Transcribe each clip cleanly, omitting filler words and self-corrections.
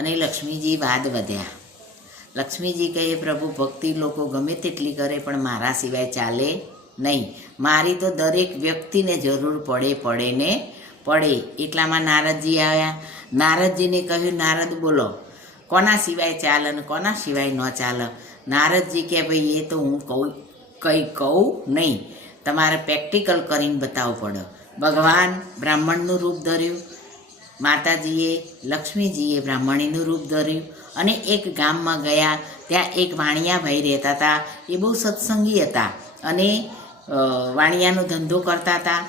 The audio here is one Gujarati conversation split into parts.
અને લક્ષ્મીજી વાદ વધ્યા. લક્ષ્મીજી કહે, પ્રભુ ભક્તિ લોકો ગમે તેટલી કરે પણ મારા સિવાય ચાલે નહીં. મારી તો દરેક વ્યક્તિને જરૂર પડે ને પડે. એટલામાં નારદજી આવ્યા. નારદજીને કહ્યું, નારદ બોલો, કોના સિવાય ચાલે અને કોના સિવાય ન ચાલે? નારદજી કે, ભાઈ એ તો હું કંઈ કહું નહીં, તમારે પ્રેક્ટિકલ કરીને બતાવવું પડે. ભગવાન બ્રાહ્મણનું રૂપ ધર્યું, માતાજીએ લક્ષ્મીજીએ બ્રાહ્મણીનું રૂપ ધર્યું અને એક ગામમાં ગયા. ત્યાં એક વાણિયાભાઈ રહેતા હતા. એ બહુ સત્સંગી હતા અને વાણિયાનો ધંધો કરતા હતા.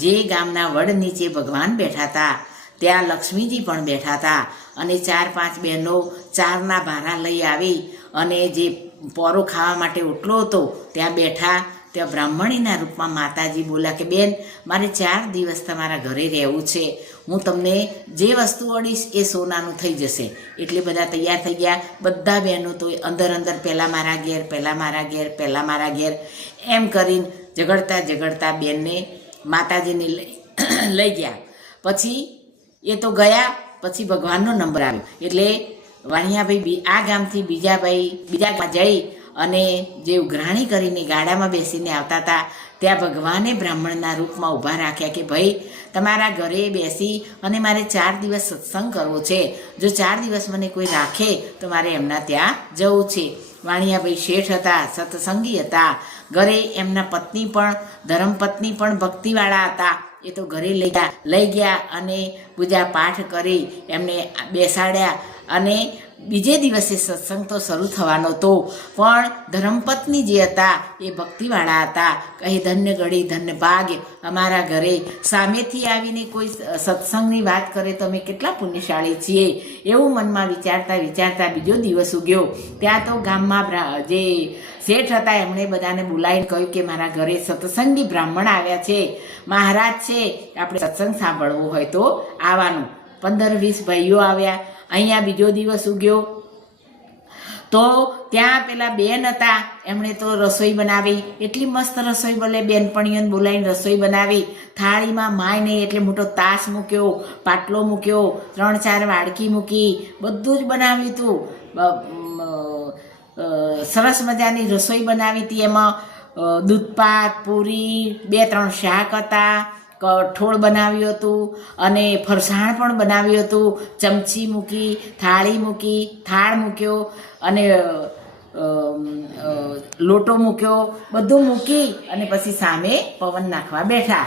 જે ગામના વડ નીચે ભગવાન બેઠા હતા ત્યાં લક્ષ્મીજી પણ બેઠા હતા અને 4-5 બહેનો ચારના ભારા લઈ આવી અને જે પોરો ખાવા માટે ઓટલો હતો ત્યાં બેઠા. ત્યાં બ્રાહ્મણીના રૂપમાં માતાજી બોલ્યા કે, બેન, મારે 4 દિવસ તમારા ઘરે રહેવું છે. હું તમને જે વસ્તુ અડીશ એ સોનાનું થઈ જશે. એટલે બધા તૈયાર થઈ ગયા. બધા બહેનો તો અંદર પહેલાં મારા ઘેર, પહેલાં મારા ઘેર, પહેલાં મારા ઘેર એમ કરીને ઝઘડતા બેનને માતાજીને લઈ ગયા. પછી એ તો ગયા. પછી ભગવાનનો નંબર આવ્યો. એટલે વાણિયાભાઈ આ ગામથી બીજા ગામમાં જઈ અને જે ઉઘરાણી કરીને ગાડામાં બેસીને આવતા હતા ત્યાં ભગવાને બ્રાહ્મણના રૂપમાં ઊભા રાખ્યા કે, ભાઈ, તમારા ઘરે બેસી અને મારે 4 દિવસ સત્સંગ કરવો છે. જો 4 દિવસ મને કોઈ રાખે તો મારે એમના ત્યાં જવું છે. વાણિયાભાઈ શેઠ હતા, સત્સંગી હતા. ઘરે એમના પત્ની પણ, ધર્મપત્ની પણ ભક્તિવાળા હતા. એ તો ઘરે લઈ ગયા અને પૂજા પાઠ કરી એમને બેસાડ્યા. અને બીજે દિવસે સત્સંગ તો શરૂ થવાનો હતો, પણ ધર્મપત્ની જે હતા એ ભક્તિવાળા હતા. કહે, ધન્ય ઘડી ધન્ય ભાગ્ય, અમારા ઘરે સામેથી આવીને કોઈ સત્સંગની વાત કરે તો અમે કેટલા પુણ્યશાળી છીએ. એવું મનમાં વિચારતા બીજો દિવસ ઉગ્યો. ત્યાં તો ગામમાં જે શેઠ હતા એમણે બધાને બોલાવીને કહ્યું કે, મારા ઘરે સત્સંગી બ્રાહ્મણ આવ્યા છે, મહારાજ છે, આપણે સત્સંગ સાંભળવો હોય તો આવવાનું. 15-20 ભાઈઓ આવ્યા. અહીંયા બીજો દિવસ ઉગ્યો તો ત્યાં પેલા બેન હતા એમણે તો રસોઈ બનાવી. એટલી મસ્ત રસોઈ બોલે, બેનપણીઓને બોલાવીને રસોઈ બનાવી. થાળીમાં માય નહીં એટલે મોટો તાસ મૂક્યો, પાટલો મૂક્યો, 3-4 વાડકી મૂકી, બધું જ બનાવ્યું હતું. સરસ મજાની રસોઈ બનાવી હતી. એમાં દૂધપાક, પૂરી, 2-3 શાક હતા, કઠોળ બનાવ્યું હતું અને ફરસાણ પણ બનાવ્યું હતું. ચમચી મૂકી, થાળી મૂકી, થાળ મૂક્યો અને લોટો મૂક્યો, બધું મૂકી અને પછી સામે પવન નાખવા બેઠા.